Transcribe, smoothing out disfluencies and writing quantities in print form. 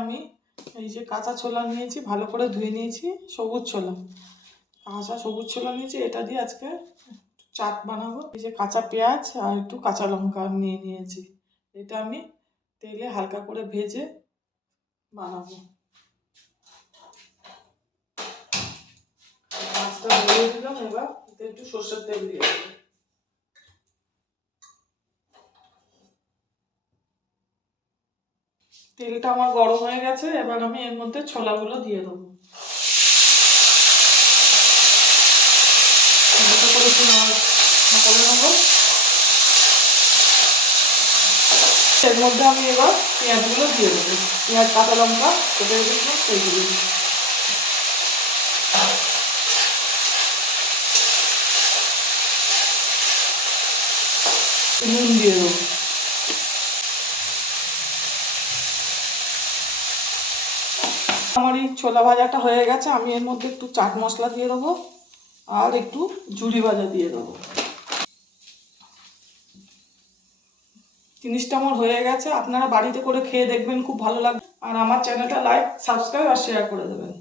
আমি এই যে কাঁচা ছোলা নিয়েছি, ভালো করে ধুয়ে নিয়েছি, সবুজ ছোলা, কাঁচা সবুজ ছোলা নিয়েছি। এটা দিয়ে আজকে চাট বানাবো। এই যে কাঁচা পেঁয়াজ আর একটু কাঁচা লঙ্কা নিয়ে নিয়েছি, এটা আমি তেলে হালকা করে ভেজে বানাবো। মাছটা ধরিয়ে দিলাম, এবার একটু সর্ষের তেল দিয়ে দেবো। তেলটা আমার গরম হয়ে গেছে, এবার আমি এর মধ্যে ছোলাগুলো দিয়ে দেবো। এর মধ্যে আমি এবার পেঁয়াজগুলো দিয়ে দেবো, পেঁয়াজ কাঁচা লঙ্কা কেটে রেখেছিলাম সেইগুলো। নুন দিয়ে দেবো। আমার এই ছোলা ভাজাটা হয়ে গেছে, আমি এর মধ্যে একটু চাট মশলা দিয়ে দেবো আর একটু ঝুরি ভাজা দিয়ে দেবো। জিনিসটা আমার হয়ে গেছে, আপনারা বাড়িতে করে খেয়ে দেখবেন, খুব ভালো লাগবে। আর আমার চ্যানেলটা লাইক, সাবস্ক্রাইব আর শেয়ার করে দেবেন।